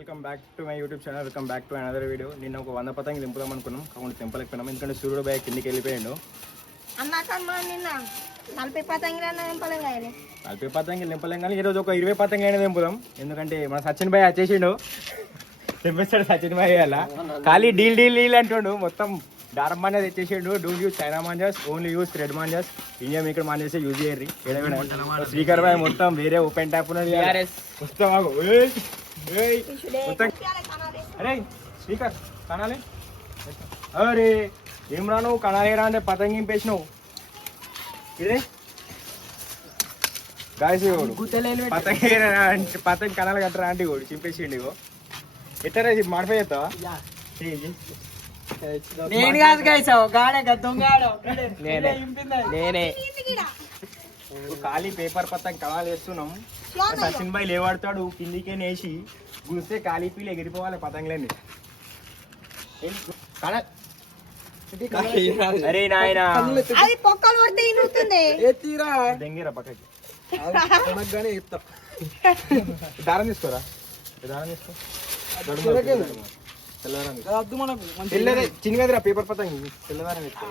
Welcome back to my YouTube channel. Welcome back to another video. నిన్న ఒక 100 పతంగి దింపుదాం అనుకున్నాం, కాకుండా తెంపలేకపోయినాం ఎందుకంటే సూర్యుడు బాయ్ కిందికి వెళ్ళిపోయాడు. నిన్న 40 పతంగిలు నింపలేం కానీ ఈరోజు ఒక 20 పతంగి అయినా దింపుదాం. ఎందుకంటే మన సచిన్ బాయ్ వచ్చేసిండు, తెంపేస్తాడు సచిన్ బాయ్. అలా ఖాళీ డీల్ డీల్ డీల్ అంటుండు. మొత్తం దారం మాంజాస్ తెచ్చేసిండు. Don't use China manjas, only use thread manjas. India ఇక్కడ మాంజాస్ యూజ్ చేయర్రి. స్పీకర్ బాయ్ మొత్తం వేరే ఓపెన్ ట్యాప్ ఉన్నది. మొత్తం అరే స్పీకర్ కనాలి. అరే ఏం రా నువ్వు కనాలేరా అంటే పతంగి ఇంపేసినావు. ఇదే పతంగి కనాలి కట్టరా అంటే కూడా చింపేసిండు. ఇగో ఎట్టరా మాడిపోయి చేస్తావా? నేనే ఖాళీ పేపర్ పతంగి కనాలు వేస్తున్నాం. సచిన్ బాయ్ లేవాడతాడు, కిందికే నేసి గుస్తే ఖాళీ పీలు ఎగిరిపోవాలి పతంగులన్నీ. అరే నాయన దెంగిరా పక్కకి. దారం తీసుకోరా, దారం తీసుకో. తెల్లదారం చిన్నదిరా పేపర్ పతంగి, తెల్లదారం తీసుకో.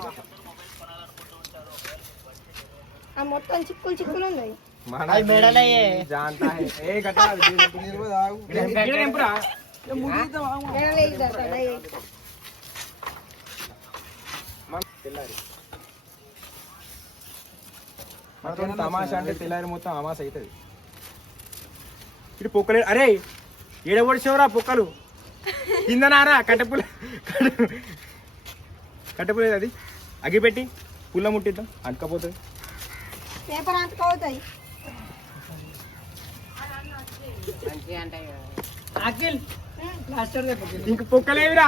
మొత్తం చిక్కులు చిక్కులు ఉన్నాయి. తమాషా అంటే తెల్లారి మొత్తం అమాస అవుతుంది. ఇటు పొక్కలే. అరే ఏడబడిసేవరా పొక్కలు కిందనారా. కట్టెపుల్ల కట్టెపులేదు, అది అగిపెట్టి పుల్ల ముట్టిద్దాం, అంటుకపోతుంది. పేపర్ అంటుకోవుతాయి. ఇంక పొక్కలేవిరా.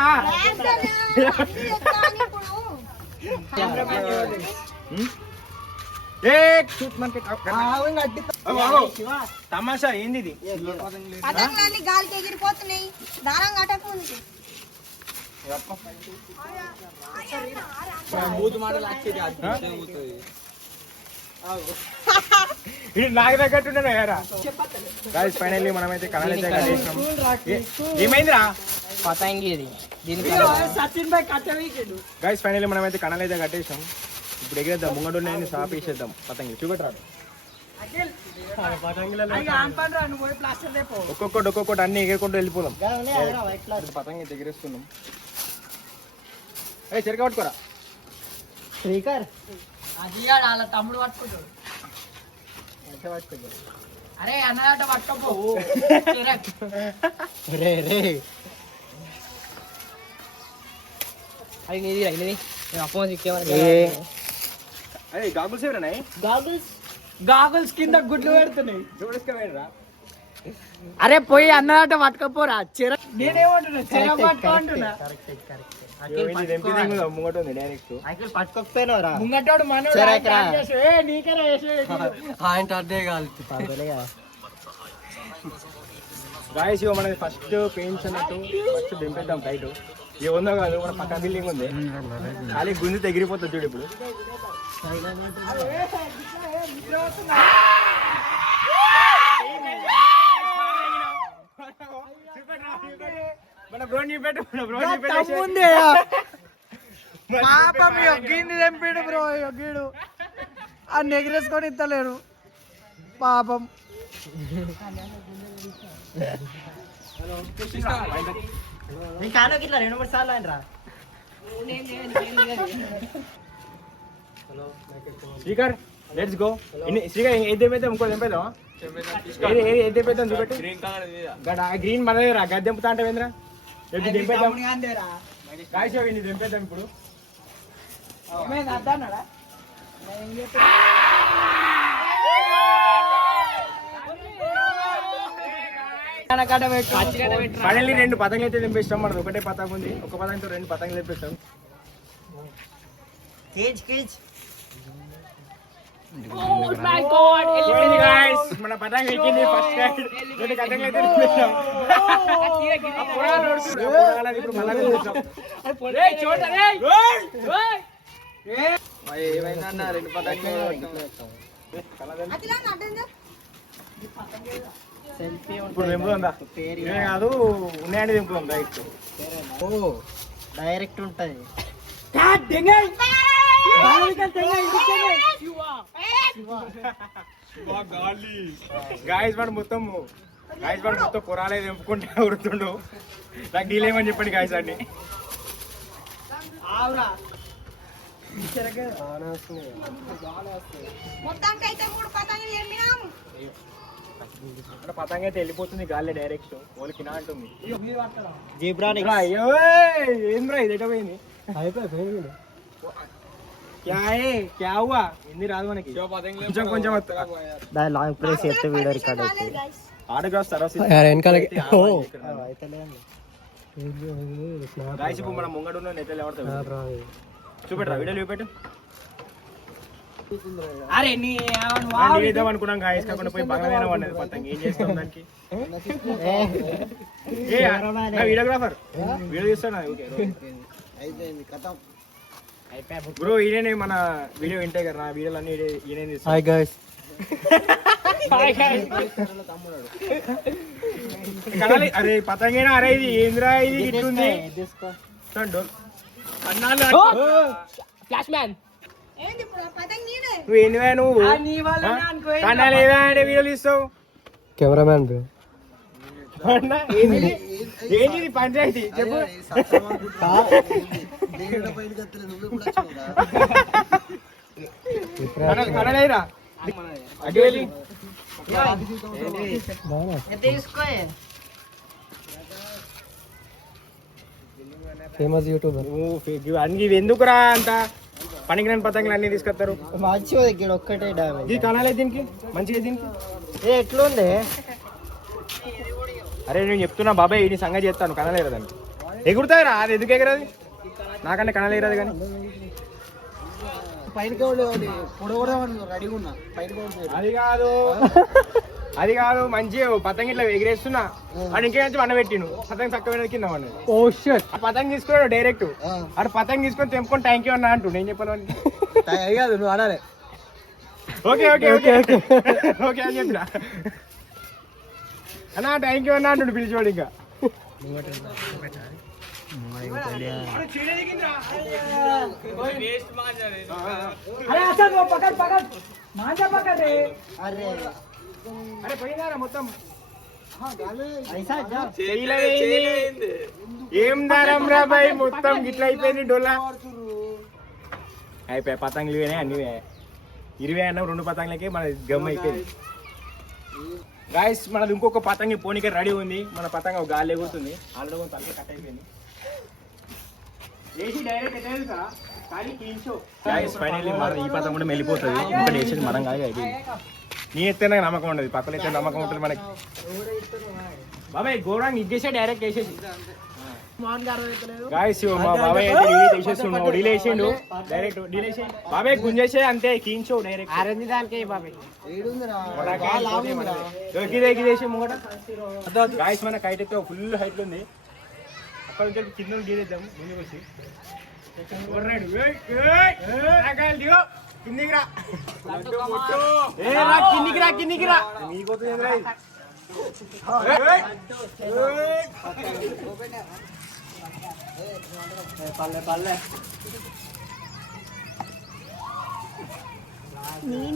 తమాషా ఏంది ఇది? పతంగులన్నీ గాలికి ఎగిరిపోతున్నాయి, దారం కట్టకుంది. నాకు తగ్గట్టున్నా కదా. గాయ్స్ ఫైనల్లీ మనమైతే కనాలి అయితే కట్టేసినాం. ఏమైందిరా పతంగి? గాయ్స్ ఫైనల్లీ మనమైతే కనాలి అయితే కట్టేసాం. ఇప్పుడు ఎగిరేద్దాం, ముంగడున్నాయని సాప్ వేసేద్దాం. పతంగి చూపెట్టరాడు. ఒక్కొక్కటి అన్ని ఎగురుకుంటూ వెళ్ళిపోదాం. పతంగి అయితే ఎగిరేస్తున్నాం. అరే చెరక పట్టుకోరా శ్రీకర్. అది వాళ్ళ తమ్ముడు పట్టుకుంటాడు. అరే అన్నదాట పట్టుకోపోవు. అది నీది అయినది. అరే గాగుల్స్ ఎవరన్నాయి? గాగుల్స్ కింద గుడ్లు పెడుతున్నాయి. అరే పోయి అన్నదాట పట్టుకోపోరా. చెర నేనేమంటున్నా, చెర పట్టుకుంటున్నా. పట్టుకోకపోయినా ముంగటోడు మనోడు నీకరా గాయస్. ఇవ్వ మనది ఫస్ట్ పెయింట్స్ అన్నట్టు ఫస్ట్ దింపేద్దాం బయట. ఏ ఉందో కాదు, మన పక్క బిల్డింగ్ ఉంది, ఖాళీ గుంజి తెగిరిపోతుంది చూడు. ఇప్పుడు మన బ్రోన్ చూపెట్టు, పాపం యొగ్గింది తెంపిడు బ్రో. యొగ్గిడు ఆ నెగిరేసుకొని ఇస్తలేరు పాపం. ఇట్లా 2-3 సార్లు ఆయన రా. Srikar let's go. శ్రీకర్ ఏది తెంపేద్దాం, ఇంకో తెంపేద్దాం. ఏది తెంపేద్దాం చూపెట్టు. గ్రీన్ మనదే రా. గది తెంపుతా అంటే ఏంద్రా దింపేద్దాం. కాశీ దింపేద్దాం ఇప్పుడు. ఫైనల్లీ 2 పతంగులు అయితే తెంపేస్తాం. మనది ఒకటే పతంగు ఉంది, ఒక పతంగితో 2 పతంగులు తెంపేస్తాం. మన పతంగ ఎక్కింది ఫస్ట్ టైం. 2 పతంగులు అయితే తెంపేస్తాం. ఏమైందన్న 2 పతంగులు ఇప్పుడు తెంపుదా కాదు ఉన్నాయండి తెంపుదాం డైరెక్ట్. ఓ డైరెక్ట్ ఉంటది. గాయస్ వాడు మొత్తం పొరాలే తెంపుకుంటా ఉరుతుండు. నాకు డీల్ ఏమని చెప్పండి గాయస్ అన్ని. మొత్తానికి అయితే 3 పతంగులు తెంపినాం. అక్కడ పతంగ అయితే వెళ్ళిపోతుంది గాలి డైరెక్ట్ వాళ్ళకి నా అంటుంది. జీబ్రాని ఏం రా ఇది ఎట పోయింది? క్యా హువా? హిందీ రాదు మనకి. కొంచెం కొంచెం దాని లాంగ్ ప్రెస్ చేస్తే వీడియో రికార్డ్ కాలేదు అవుతుంది. guys. ఆటోగ్రాఫ్ తర్వాత గాయస్ ఇప్పుడు మనం ముంగడు ఉన్న నెత్తలు ఎవడతావు చూపెట్టరా వీడియో చూపెట్టు. అరే నీ వేద్దాం అనుకున్నాం గాయస్ కాకుండా పోయి బంగాళ పడినది పతంగ. ఏం చేస్తాం దానికి? వీడియోగ్రాఫర్ వీడియో తీస్తాను బ్రో. ఈయనే మన వీడియో వింటే కదా, నా వీడియోలు అన్ని ఈయనే తీస్తాను. Hi guys. అరే పతంగేనా? అరే ఇది ఏంద్రా ఇది ఇట్లుంది? ఫ్లాష్ మ్యాన్ ఏంది ఇప్పుడు ఆ పతంగి నీదే? నువ్వు ఏందివా నువ్వు? కన్నాలు ఏదా అంటే వీడియోలు ఇస్తావు? Cameraman bro. ఏంటి పంచాయతీ చెప్పు. కనలేరా అటు వెళ్ళి ఫేమస్ యూట్యూబర్. అన్ని ఎందుకురా అంత పనికిరాని పతంగులు అన్ని తీసుకొస్తారు. మంచిగా ఇక్కడ ఒక్కటే డామేజ్. ఇది కనాలి దీనికి మంచిగా దీనికి. ఏ ఎట్లుంది? అరే నేను చెప్తున్నా బాబాయ్ నీ సంగతి చెప్తాను. కనలేరు దానికి ఎగురుతాయిరా. అది ఎందుకు ఎగరది? నాకంటే కనలేరది కానీ అది కాదు మంచిగా పతంగి ఇట్లా ఎగిరేస్తున్నా అని ఇంకేం అన్న పెట్టిను పతంగి తక్కువ కింద పడినది. ఓ షట్. ఆ పతంగి తీసుకున్నాడు డైరెక్ట్. అటు పతంగి తీసుకొని తెంపుకొని థ్యాంక్ యూ అన్నా అంటు. నేను చెప్పాను కాదు నువ్వు అనాలి. ఓకే ఓకే ఓకే ఓకే అని చెప్పిన అన్నా థ్యాంక్ యూ అన్నా అంటుండు పిలిచివాడు. ఇంకా అరే పోయినారా మొత్తం? ఏం దారం రా బాయ్ మొత్తం గిట్లా అయిపోయింది డొల్లా. అయిపోయాయి పతంగులు ఇవే అన్ని 20 అన్న 2 పతంగులకి మన గమ్ అయిపోయింది. గాయస్ మనది ఇంకొక పతంగి పోనీకి రెడీ ఉంది. మన పతంగ గాలి ఎగురుతుంది. ఆల్రెడీ తలకి కట్ అయిపోయింది. ఫైనల్లీ మన ఈ పతంగ కూడా వెళ్ళిపోతుంది. ఇంకా వేసేది మనం కాదు అయిపోయింది. నీ ఎత్తే నాకు నమ్మకం ఉండదు, పక్కన ఎత్తే నమ్మకం ఉంటుంది మనకి. బాబాయ్ గోరాంగ్ ఇచ్చేసే డైరెక్ట్ వేసేసి గాయస్ మా బాబాయ్ అయితే డిలీట్ వేసేస్తున్నావు. డిలే వేసిండు డైరెక్ట్ డిలే వేసి బాబాయ్ గుంజేసే అంతే కీంచో డైరెక్ట్ ఆరెంజ్ దానికి బాబాయ్ వేసి ముంగట. గాయస్ మన కైట్ అయితే ఫుల్ హైట్ ఉంది. అక్కడ నుంచి కింద గీరేద్దాం ముందుకు వచ్చి. కిందికి రా కిందికి రా కిందికి రా మీకోతుంది.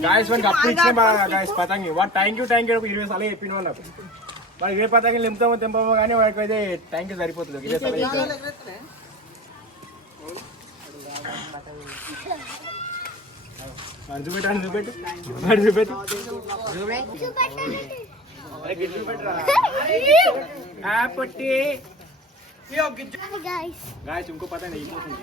గాయస్ మనకి అప్పుడు ఇచ్చిన గాయస్ పతంగి వాడు థ్యాంక్ యూ 20 సార్లు చెప్పిన వాళ్ళకు. వాడు 20 పతంగి తెంపమో కానీ వాడికి అయితే థ్యాంక్ యూ సరిపోతుంది. 20 సార్లు చూపెట్టు గాయస్ ఇంకో పతంగి అయిపోతుంది.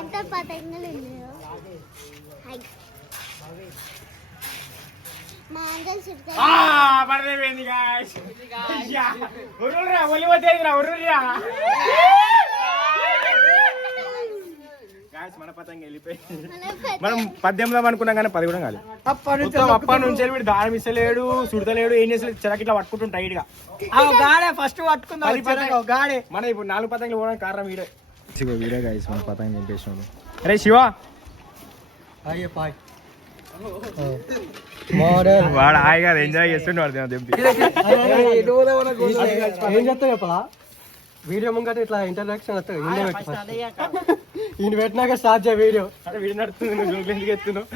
ఎంత పతంగులు పడదేపోయింది గాయస్. ఉర్రురా ఒలిపోతేదిరా ఉర్రురా. గాయస్ మన పతంగి వెళ్ళిపోయింది. మనం 18 అనుకున్నాం కానీ 10 కూడా కాదు. అప్పటి నుంచి వీడు దారం ఇస్తలేడు, సుడతలేడు, ఏం చేస్తలేడు. చెరకి ఇట్లా పట్టుకుంటాం టైట్ గా. ఫస్ట్ పట్టుకుందాం గాడే. మన ఇప్పుడు 4 పతంగులు పోవడానికి కారణం వీడే. వీడే గాయస్ మన పతంగి చంపేసినాడు. అరే శివ వాడు హాయిగా ఎంజాయ్ చేస్తున్నాడు ఏం చెప్తా వీడియో ముంగట ఇట్లా ఇంటరాక్షన్ వస్తుంది ఈయన పెట్టినాక స్టార్ట్ చేయ వీడియో వీడియో నడుస్తుంది నువ్వు జోకులు ఎందుకు ఎత్తున్నావు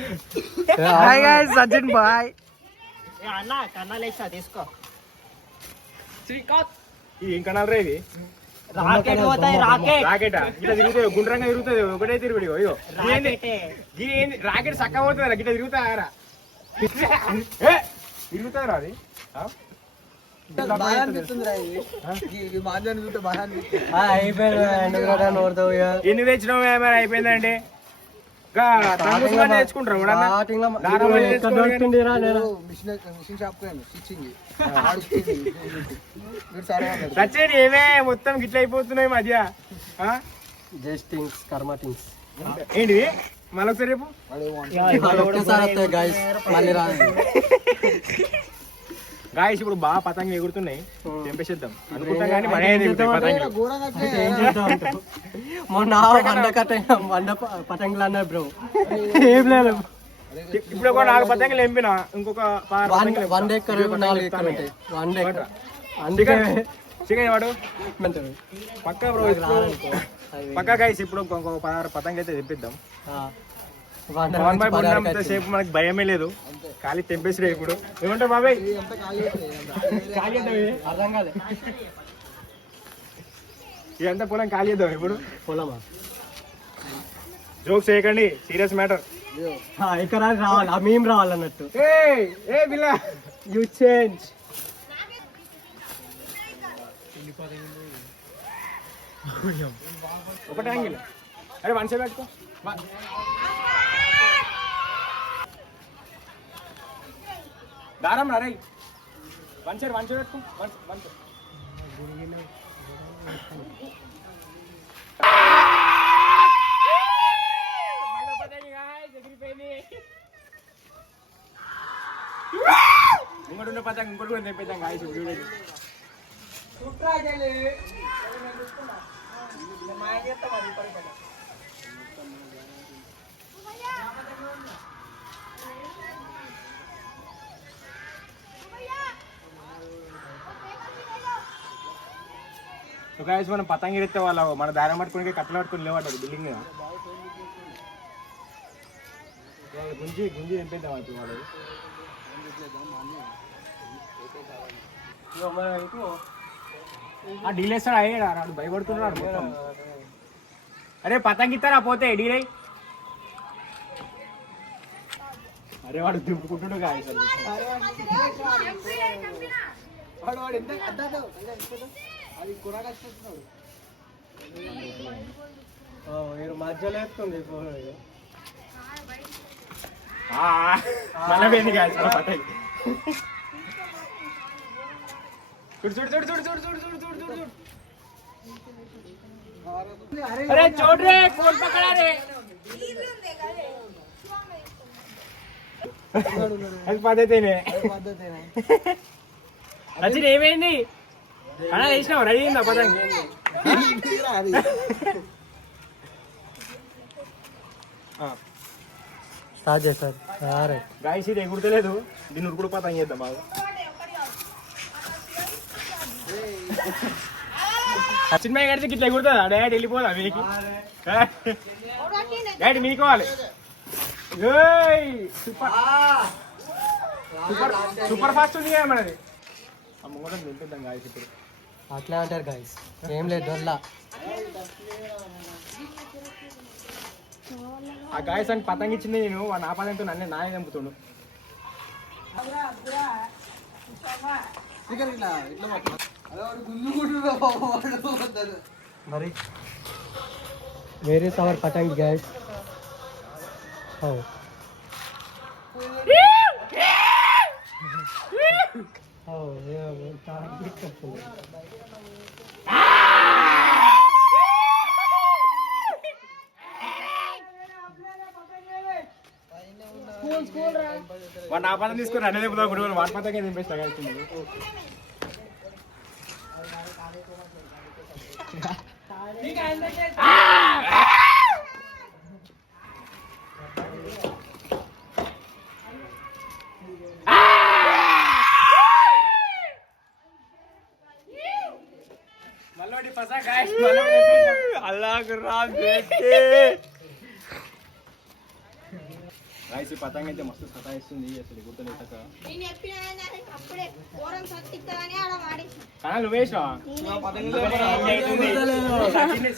సచిన్ బాయ్ అన్న కన్నాలు వేసా తీసుకో ఏం కనాలి రా ఇది రాకెట్ పోతాయి రాకెట్ రాకెట్ ఇట్లా తిరుగుతుంది గుండ్రంగా తిరుగుతుంది ఒకటే తిరుగుడు అయ్యో రాకెట్ చక్క పోతుంది గిట్ట తిరుగుతారా తిరుగుతారా అది ఎన్ని తెచ్చినావు ఏమైనా అయిపోయిందండి తెచ్చుకుంటారు సచ్చేది ఏమే మొత్తం గిట్ల అయిపోతున్నాయి మధ్య జస్ట్ థింగ్స్ కర్మ థింగ్స్ ఏంటిది మళ్ళొకసారి రేపు గాయస్ ఇప్పుడు బాగా పతంగులు ఎగురుతున్నాయి తెంపేసేద్దాం అనుకుంటాం కానీ మన మొన్న వంద పతంగులు అన్నారు బ్రో ఏం లేదు ఇప్పుడు ఒక 4 పతంగులు ఎంపిన ఇంకొక 1 ఎకర్ 4 ఎకర్ ఉంటాయి 1 ఎకర్ అందుకే చికెన్ వాడు పక్కా బ్రో పక్కా గాయస్ ఇప్పుడు ఇంకొక 16 పతంగులు అయితే తెప్పిద్దాం సేపు మనకి భయమే లేదు ఖాళీ తెంపేసిరే ఇప్పుడు ఏమంటావు బాబాయ్ అర్థం కాదు ఇదంతా పొలం ఖాళీ చేద్దాం ఇప్పుడు పొలమా జోక్స్ చేయకండి సీరియస్ మ్యాటర్ ఎకరాలు రావాలి ఆ మేము రావాలన్నట్టు ఏ బిల్లా యూ చేంజ్ ఒకటే యాంగిల్ అరే 1 సైడ్ పెట్టుకో దారం రా రై 1 సైడ్ పెట్టుకో 1 సైడ్ ఇంకోటి పతంగ ఇంకోటి కూడా తెప్పిద్దాం గాయస్ వీడియో సో గాయస్ మనం పతంగి ఎత్తే వాళ్ళ మన దారం పట్టుకుని కట్టలు పట్టుకుని లేవాడు బిల్డింగ్ గుంజి గుంజి తెంపేద్దాం అయితే వాడు డీల్ వేస్తాడు అయ్యాడు రాడు భయపడుతున్నాడు మొత్తం అరే పతంగి ఇస్తారా పోతే డీల్ అయ్యి అరే వాడు దింపుకుంటుడు గాయస్ మధ్యలో ఎత్తుంది మనమేంది గాయస్ మన పతంగి చూడు చూడు చూడు చూడు చూడు చూడు చూడు చూడు చూడు చూడు अरे छोड़ रे फोन पकड़ा रे అది పద్ధతేనే రచిన్ ఏమైంది అలా వేసినావు రెడీ అయిందా పదండి స్టార్ట్ చేస్తారు గాయస్ ఇది ఎగురుతలేదు దీన్ని ఉరుకుడు పతంగి చేద్దాం బాగా సచిన్ భాయ్ గడితే ఇట్లా ఎగురుతుందా డాడీ వెళ్ళిపోదా మీకు డాడీ మీకోవాలి సూపర్ సూపర్ సూపర్ ఫాస్ట్ ఉంది కదా మనది అమ్మ కూడా నింపిద్దాం గాయస్ ఇప్పుడు అట్లా అంటారు గాయస్ ఏం లేదు దొల్లా ఆ గాయస్ అని పతంగి ఇచ్చింది నేను వాడు నా పదంతో నన్ను నాయ చంపుతుండు మరి వేర్ ఇస్ అవర్ పతంగ్ గైస్ వాడు నా పదం తీసుకుని అన్నీ చెప్తాం ఇప్పుడు వాడి పతంగా తినిపిస్తా కలిసింది రాయిసి పతంగ అయితే మస్తు సతాయిస్తుంది అసలు గుర్తులేక నేను చెప్పిన అప్పుడే ఘోరం సత్తిస్తానని ఆడ వాడేసి కానీ నువ్వేసా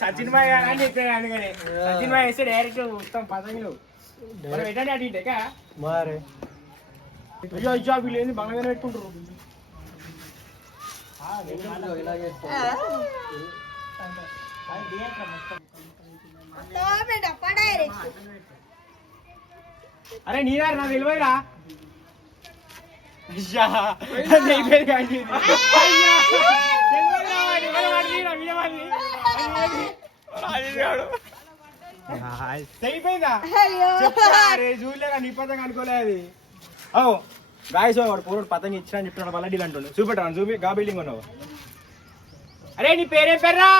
సచిన్ భాయ్ అని చెప్పాను అందుకని సచిన్ భాయ్ వేస్తే డైరెక్ట్ మొత్తం పతంగులు మనం ఎట్టండి అటు ఇటే మారే అయ్యో అయ్యో వీళ్ళు ఏంది బాగానే పెట్టుకుంటారు ఇలాగే పడాయి అరే నీరా నాకు తెలియదురా చూడలేక నీ పతంగా అనుకోలేదు ఓ గాయస్ వాడు పూర్వ పతంగా ఇచ్చిన అని చెప్తున్నాడు మళ్ళీ డీల్ అంటుండు చూపెట్టాను చూపి గా బిల్డింగ్ ఉన్నావు అరే నీ పేరేం పేర్రా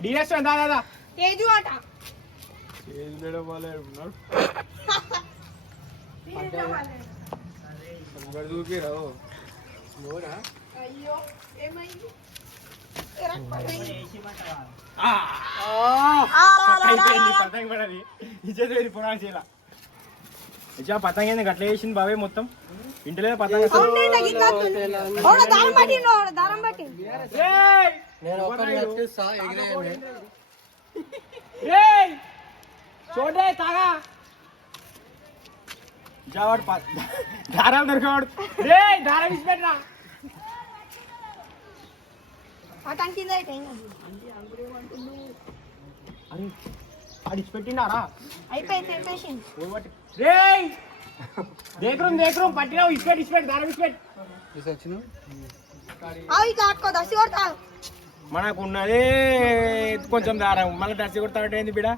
డీల్ వేస్తాను దాదా తేజు ఆట అయ్యో ఏమైంది పతంగ ఏంది అట్లా వేసింది బాబాయ్ మొత్తం ఇంటిలో పతంగ దారం పట్టి నేను ఒక్కడిని వచ్చేస్తా ఎగిరేయండి చూడే తాగా జావాడు దారాలు దొరికేవాడు రే దారం ఇచ్చి పెట్టరా పటం కింద అయితే అరే అడిచి పెట్టినారా అయిపోయింది అయిపోయింది రే దేకరం పట్టినావు ఇచ్చిపెట్టి దారం ఇచ్చిపెట్టి అవి కాట్టుకో దసి కొడతాను మనకు ఉన్నదే కొంచెం దారం మళ్ళీ దర్శి కొడతాడు ఏంది బిడ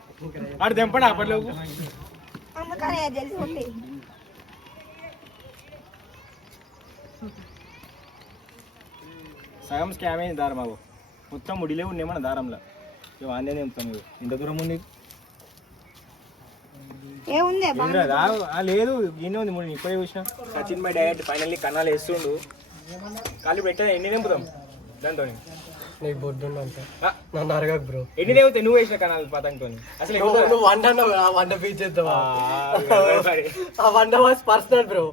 ఆడు తెంపడు అప్పట్లోపు అందుకనే తెలిసి కొట్టి సగం స్కామ్ అయింది దారం బాబు మొత్తం ముడిలే ఉన్నాయి మన దారంలో ఇవి ఆంజనే చెప్తాం ఇవి ఇంత దూరం ఉంది ఏముంది లేదు గిన్నె ఉంది ముడి ఇప్పుడే చూసిన సచిన్ భాయ్ డైరెక్ట్ ఫైనల్లీ కన్నాలు వేస్తుండు కాళ్ళు పెట్టా ఎన్ని నింపుతాం దాంతో నీకు బొడ్డు అంతే నన్ను అరగకు బ్రో ఎన్ని దేవుతాయి నువ్వు వేసిన కనాలి పతంగతో అసలు నువ్వు వండ పీచ్ చేద్దావా ఆ వండ వాస్ పర్సనల్ బ్రో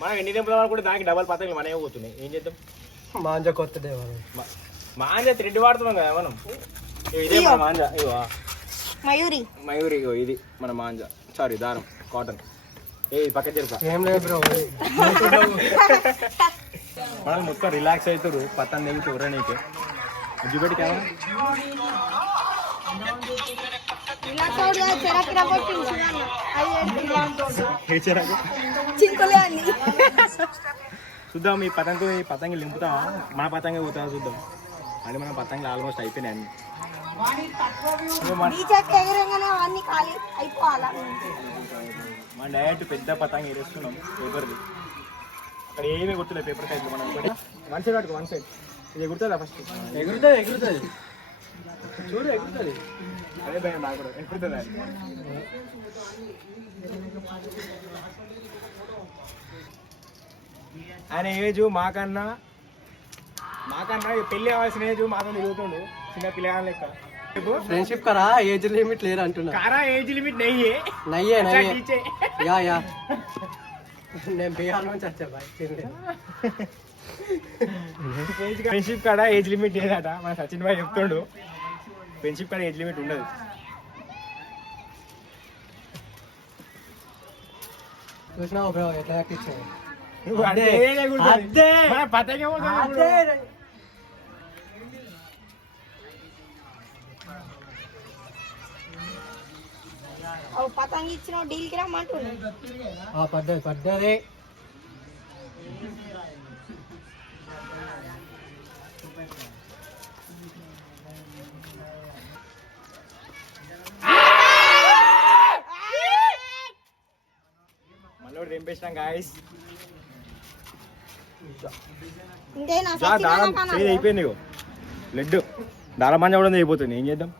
మనం ఎన్ని నింపుదాం కూడా దానికి డబల్ పతంగులు మనమే పోతున్నాయి ఏం చేద్దాం మాంజ కొత్తదే మాంజ థ్రెడ్ వాడుతున్నాం కదా మనం ఇదే మన మాంజ ఇవో మయూరి ఇగో ఇది మన మాంజ సారీ దారం కాటన్ ఏ పక్క చెరుప ఏం లేదు బ్రో మనం మొత్తం రిలాక్స్ అవుతారు పతంగ తెగి చూడరా నీకు చూపెట్టి కెమెరా చూద్దాం ఈ పతంగి నింపుతావా మన పతంగి పోతావా చూద్దాం అంటే మన పతంగులు ఆల్మోస్ట్ అయిపోయినాయి అన్ని మన డైరెక్ట్ పెద్ద పతంగి వేస్తున్నాం పేపర్ది అక్కడ ఏమీ గుర్తులేదు పేపర్ సైజ్ మనం వన్ సైడ్ పట్టుకో వన్ సైడ్ ఇది ఎగురుతుందా ఫస్ట్ ఎగురుతుంది చూడు ఎగురుతుంది అదే భయం నాకు కూడా ఎగురుతుంది అది ఆయన ఏజ్ మాకన్నా పెళ్లి అవ్వాల్సిన ఏజ్ మాతో తిరుగుతుండు చిన్న పిల్లగాని లెక్క ఫ్రెండ్షిప్ కరా ఏజ్ లిమిట్ లేరు అంటున్నా కారా ఏజ్ లిమిట్ నయ్యే నయ్యే యా నేను బిహార్ నుంచి వచ్చా బాయ్ ఫ్రెండ్షిప్ కాడ ఏజ్ లిమిట్ లేదట మన సచిన్ భాయ్ చెప్తుండు ఫ్రెండ్షిప్ కాడ ఏజ్ లిమిట్ ఉండదు చూసినావు బ్రో ఎట్లా ఎక్కించావు పతంగి ఇచ్చిన డీల్కి రమ్మంటుండే పడ్డది మళ్ళీ తెంపేసినాం గాయస్ దారం అయిపోయింది లెడ్ దారం మంజ కూడా అయిపోతుంది ఏం చేద్దాం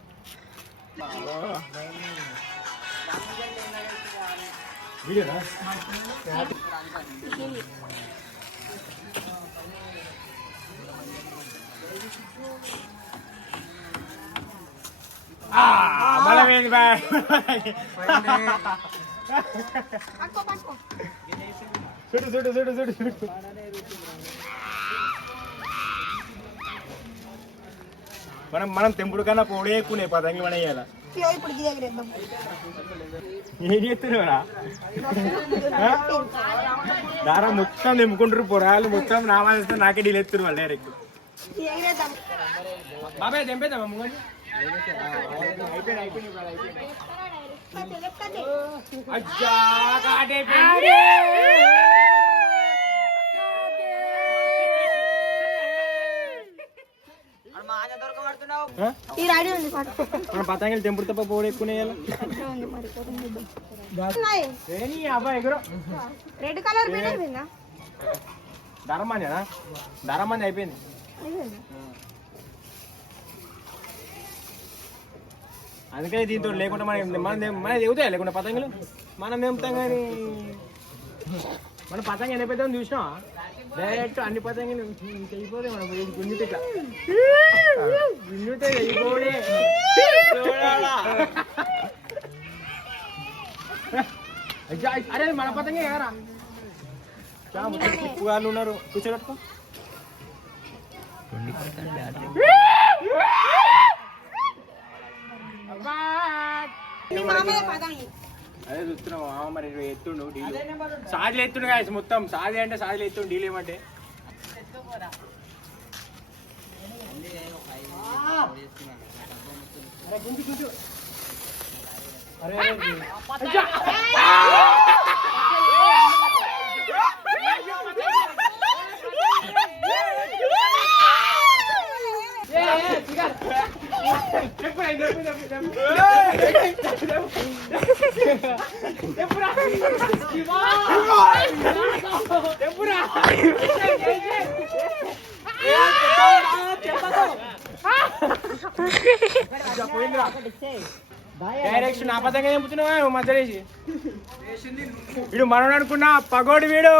బలమైంది బాయ్. పట్టుకో పట్టుకో చూడు చూడు చూడు చూడు చూడు. మనం తెంపుడు కన్నా పొడి ఎక్కువ పతంగి మనం వేయాల. ఇప్పుడు ఇది ఎగరేద్దాం ఏం చేస్తున్నారా దారా మొత్తం తెంపుకుంటారు పొరాలు మొత్తం రావాల్సిన నాకే డీల్ ఎత్తున్నారు వాళ్ళు డైరెక్ట్. ఇది ఎగరేద్దాం బాబాయ్ తెంపేద్దామా ముంగండి. అజ్జా కాటైపోయింది. ఈ రెడీ ఉంది పట్టుకో మన పతంగిలు తెంపుడు తప్ప పొడి ఎక్కువ వేయాలి. ఉంది మరి పోతుంది. అబ్బాయి ఎగురు రెడ్ కలర్ మీద ధరమాంజనా ధరమాంజ అయిపోయింది. అందుకని దీంతో లేకుండా మనం ఎగుతాయి లేకుండా పతంగులు మనం తెంపుతాం కానీ మన పతంగి ఎంత పెద్ద చూసినా డైరెక్ట్ అన్ని పతంగులు అయిపోతే మనం గుంజుతే ఇట్లా గుంజుతే అయిపోడే. అరే మన పతంగే ఎగరా ఉప్పుగాళ్ళు ఉన్నారు కూర్చోబెట్టుకో. అదే చూస్తున్నావు మరి ఎత్తుండు డీలు సాజులు ఎత్తుండు కాదు మొత్తం సాజి అంటే సాజులు ఎత్తుండు డీలు ఏమంటే డైరెక్ట్ నా పతంగా చెంపుతున్నావా మధ్యలేసి వీడు మనం అనుకున్నా పగోడు వీడు.